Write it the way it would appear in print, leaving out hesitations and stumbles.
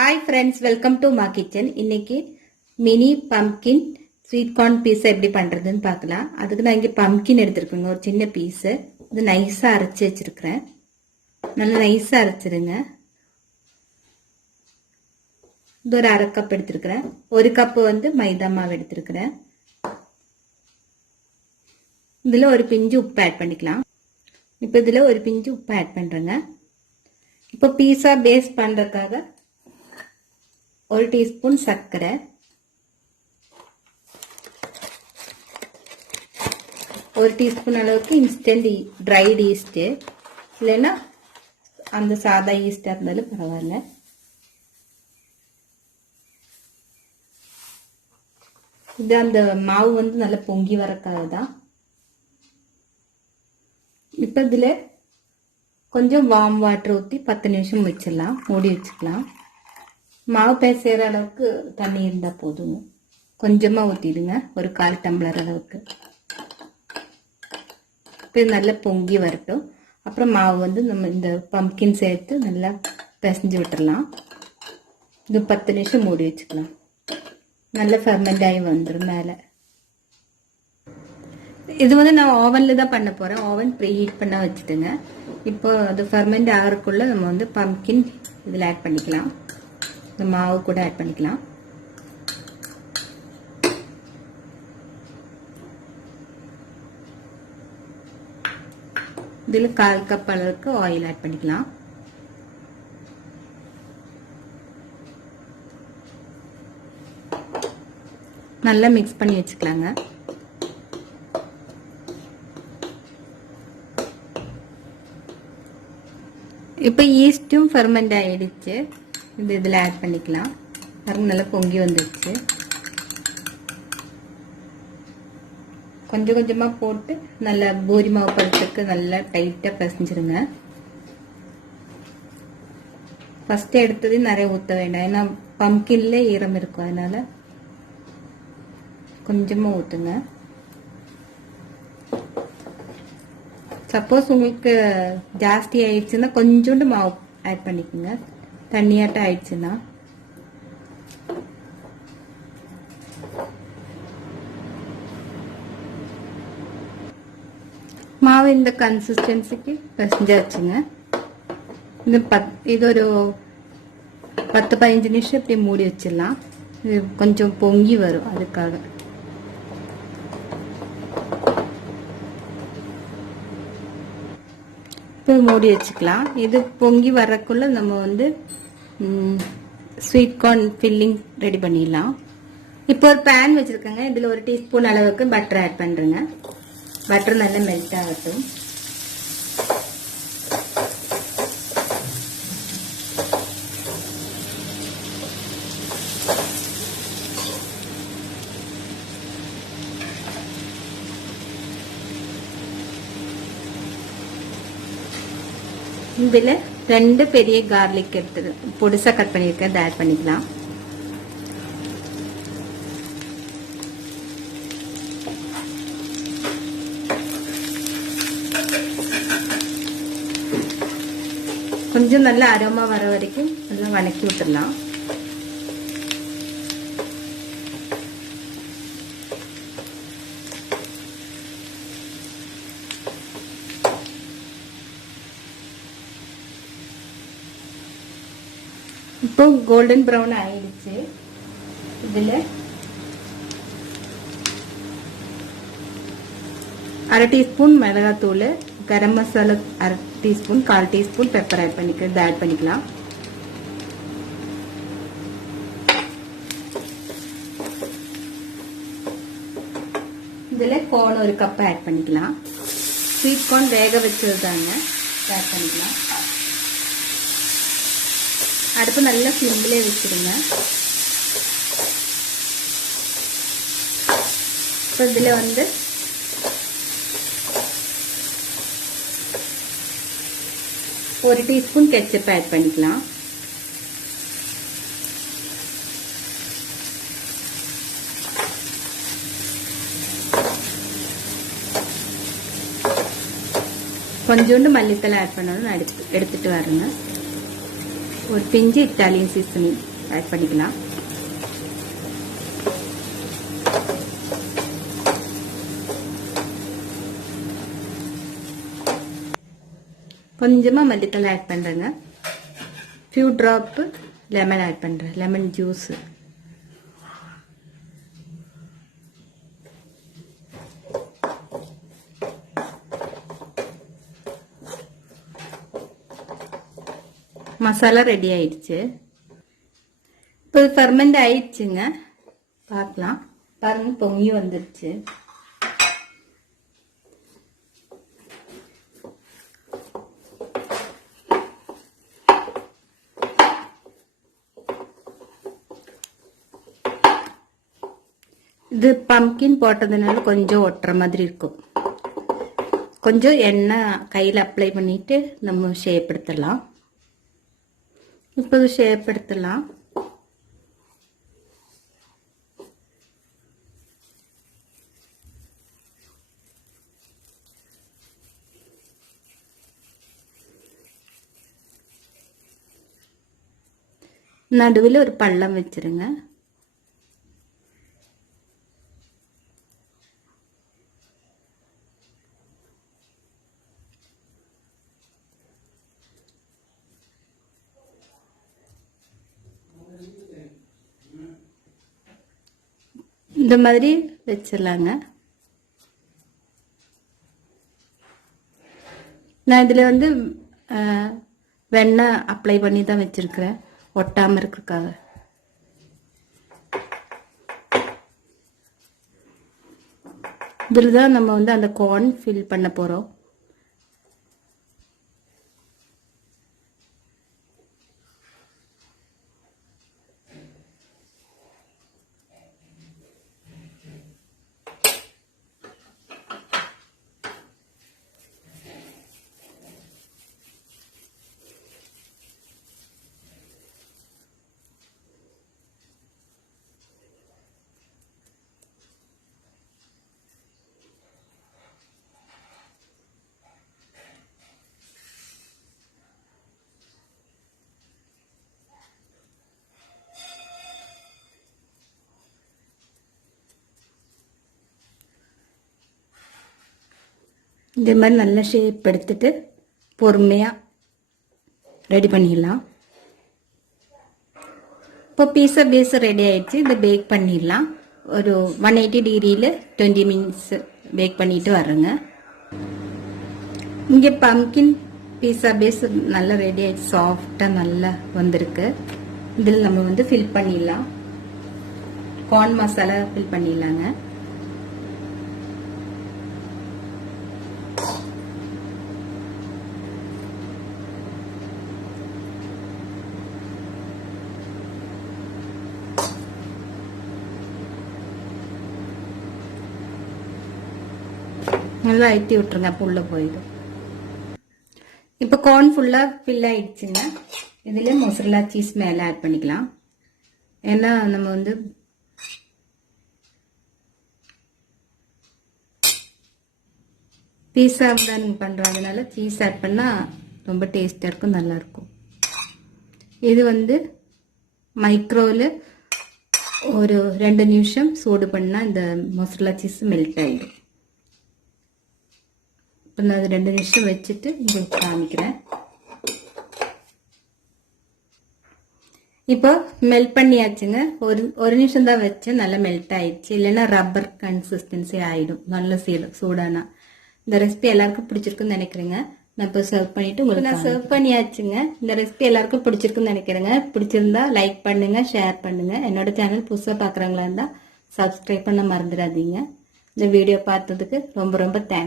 Hi friends, welcome to my kitchen. இன்னைக்கு mini pumpkin sweet corn peas எப்படி பண்றதுன்னு பார்க்கலாம். அதுக்கு நான் இங்க பம்ப்கின் எடுத்துருக்கேங்க, ஒரு சின்ன பீஸ். இது நைஸா அரைச்சு வச்சிருக்கிறேன். நல்லா நைஸா அரைச்சிருங்க. இது ஒரு அரை கப் எடுத்துருக்கிறேன். ஒரு கப் மைதா மாவு எடுத்துருக்கிறேன். இதுல ஒரு பிஞ்சு உப்பு ஆட் பண்ணிக்கலாம். இப்போ இதுல ஒரு பிஞ்சு உப்பு ஆட் பண்றேங்க. இப்போ பீஸா பேஸ் பண்றதுக்காக ஒரு டீஸ்பூன் சர்க்கரை, ஒரு டீஸ்பூன் அளவுக்கு இன்ஸ்டன்ட் ட்ரைட் ஈஸ்ட், இல்லைன்னா அந்த சாதா ஈஸ்டா இருந்தாலும் பரவாயில்ல. இது அந்த மாவு நல்லா பொங்கி வரக்காக தான். இப்போ இதுல கொஞ்சம் வார்ம் வாட்டர் ஊற்றி 10 நிமிஷம் வச்சிடலாம், மூடி வச்சுக்கலாம். மாவு பேசுகிற அளவுக்கு தண்ணி இருந்தால் போதுங்க. கொஞ்சமாக ஊற்றிடுங்க, ஒரு 1/4 டம்ளர் அளவுக்கு. இப்போ நல்லா பொங்கி வரட்டும். அப்புறம் மாவு நம்ம இந்த பம்ப்கின் சேர்த்து நல்லா பிசைஞ்சு விட்டுடலாம். இது 10 நிமிஷம் மூடி வச்சுக்கலாம். நல்லா ஃபெர்மெண்ட் ஆகி வந்துடும் மேலே. இது நான் ஓவனில் தான் பண்ண போகிறேன். ஓவன் ப்ரீ ஹீட் பண்ண வச்சுட்டுங்க. இப்போ அது ஃபெர்மெண்ட் ஆகிறதுக்குள்ள நம்ம பம்ப்கின் இதில் ஆட் பண்ணிக்கலாம். இந்த மாவு கூட ஆட் பண்ணிக்கலாம். இதில் 1/4 கப் அளவுக்கு ஆயில் ஆட் பண்ணிக்கலாம். நல்லா மிக்ஸ் பண்ணி வச்சுக்கலாங்க. இப்போ ஈஸ்டும் ஃபெர்மெண்ட் ஆயிடுச்சு. இதில் ஆட் பண்ணிக்கலாம். நல்லா பொங்கி வந்துடுச்சு. கொஞ்சம் கொஞ்சமாக போட்டு நல்லா பூரி மாவு பழத்துக்கு நல்லா டைட்டாக பிசைஞ்சிருங்க. ஃபர்ஸ்ட் எடுத்தது நிறைய ஊற்ற வேண்டாம், ஏன்னா பம்ப்கின்ல ஈரம் இருக்கும், அதனால கொஞ்சமாக ஊற்றுங்க. சப்போஸ் உங்களுக்கு ஜாஸ்தி ஆயிடுச்சுன்னா கொஞ்சோண்டு மாவு ஆட் பண்ணிக்கோங்க. தண்ணியாட்டம் ஆயிடுச்சுன்னா மாவு இந்த கன்சிஸ்டன்சிக்கு பிசைஞ்சாச்சுங்க. இது ஒரு 10-15 நிமிஷம் இப்படி மூடி வச்சிடலாம். இது கொஞ்சம் பொங்கி வரும், அதுக்காக. இப்போ மூடி வச்சுக்கலாம். இது பொங்கி வரக்குள்ள நம்ம ஸ்வீட் கார்ன் ஃபில்லிங் ரெடி பண்ணிடலாம். இப்போ ஒரு பேன் வச்சிருக்கேங்க. இதில் ஒரு டீஸ்பூன் அளவுக்கு பட்டர் ஆட் பண்ணுறேங்க. பட்டர் நல்லா மெல்ட் ஆகட்டும். இதில் 2 பெரிய கார்லிக் எடுத்து பொடிசா கட் பண்ணியிருக்கேன், அதை ஆட் பண்ணிக்கலாம். கொஞ்சம் நல்லா அரோமா வர வரைக்கும் நல்லா வணக்கி விட்டுடலாம். இப்போ கோல்டன் ப்ரௌன் ஆயிடுச்சு. இதுல 1/2 டீஸ்பூன் மிளகாத்தூள், garam masala 1/2 teaspoon, 1/4 teaspoon pepper add பண்ணிக்கிறது ஆட் பண்ணிக்கலாம். இதுல கார்ன் ஒரு கப் ஆட் பண்ணிக்கலாம். ஸ்வீட் கார்ன் வேக வச்சது தாங்க, ஆட் பண்ணிக்கலாம். அடுப்பு நல்லா சிம்மிலே வச்சிருங்க. இப்போ இதில் ஒரு டீஸ்பூன் கெச்சப் ஆட் பண்ணிக்கலாம். கொஞ்சோண்டு மல்லித்தலை ஆட் பண்ணணும். எடுத்துட்டு வரேங்க. ஒரு பிஞ்சு இட்டாலியன் சீசனிங். ஆட் பண்ணிக்கலாம். கொஞ்சமாக மல்லித்தலை ஆட் பண்ணுறேங்க. ஃபியூ ட்ராப்பு லெமன் ஆட் பண்ணுறேன், லெமன் ஜூஸு. மசாலா ரெடி ஆயிடுச்சு. இப்போ ஃபெர்மெண்ட் ஆயிடுச்சுங்க. பார்க்கலாம். பாருங்க, பொங்கி வந்துடுச்சு. இது பம்கின் போட்டதுனால கொஞ்சம் ஒட்டுற மாதிரி இருக்கும். கொஞ்சம் எண்ணெய் கையில் அப்ளை பண்ணிட்டு நம்ம ஷேப் எடுத்துடலாம். இப்போ ஷேப் எடுத்துடலாம். நடுவில் ஒரு பள்ளம் வச்சிருங்க. இந்த மாதிரி வச்சிடலாங்க. நான் இதில் வந்து வெண்ணெய் அப்ளை பண்ணி தான் வச்சிருக்கிறேன், ஒட்டாமல் இருக்கிறதுக்காக. இதில் தான் நம்ம வந்து அந்த கார்ன் ஃபில் பண்ண போகிறோம். இதே மாதிரி நல்ல ஷேப் எடுத்துட்டு பொறுமையாக ரெடி பண்ணிடலாம். இப்போ பீஸா பேஸ் ரெடி ஆயிடுச்சு. இதை பேக் பண்ணிடலாம். ஒரு 180 டிகிரியில் 20 மினிட்ஸ் பேக் பண்ணிட்டு வர்றேங்க. இங்கே பம்கின் பீஸா பேஸ் நல்லா ரெடி ஆயிடுச்சு. சாஃப்டாக நல்லா வந்திருக்கு. இதில் நம்ம வந்து ஃபில் பண்ணிடலாம். கார்ன் மசாலா ஃபில் பண்ணிடலாங்க. நல்லா அழுத்தி விட்டுருங்க, அப்போ உள்ள போயிடும். இப்போ கார்ன் ஃபுல்லாக ஃபில் ஆயிடுச்சுங்க. இதில் மொசரல்லா சீஸ் மேலே ஆட் பண்ணிக்கலாம். ஏன்னா நம்ம வந்து பீஸா தான் பண்ணுறதுனால சீஸ் ஆட் பண்ணால் ரொம்ப டேஸ்டாக இருக்கும், நல்லாயிருக்கும். இது வந்து மைக்ரோவில் ஒரு 2 நிமிஷம் சூடு பண்ணால் இந்த மொசரல்லா சீஸ் மெல்ட் ஆகிடும். இப்போ நான் அது 2 நிமிஷம் வச்சுட்டு உங்களுக்கு காமிக்கிறேன். இப்போ மெல்ட் பண்ணியாச்சுங்க. ஒரு நிமிஷம் தான் வச்சேன், நல்லா மெல்ட் ஆயிடுச்சு. இல்லைன்னா ரப்பர் கன்சிஸ்டன்சி ஆயிடும் நல்ல சூடானா. இந்த ரெசிபி எல்லாருக்கும் பிடிச்சிருக்குன்னு நினைக்கிறேங்க. நான் இப்போ சர்வ் பண்ணிட்டு உங்களுக்கு நான் சர்வ் பண்ணியாச்சுங்க. இந்த ரெசிபி எல்லாருக்கும் பிடிச்சிருக்குன்னு நினைக்கிறேங்க. பிடிச்சிருந்தா லைக் பண்ணுங்க, ஷேர் பண்ணுங்க. என்னோட சேனல் புதுசாக பார்க்குறவங்களா இருந்தால் சப்ஸ்கிரைப் பண்ண மறந்துடாதீங்க. இந்த வீடியோ பார்த்ததுக்கு ரொம்ப ரொம்ப தேங்க்ஸ்.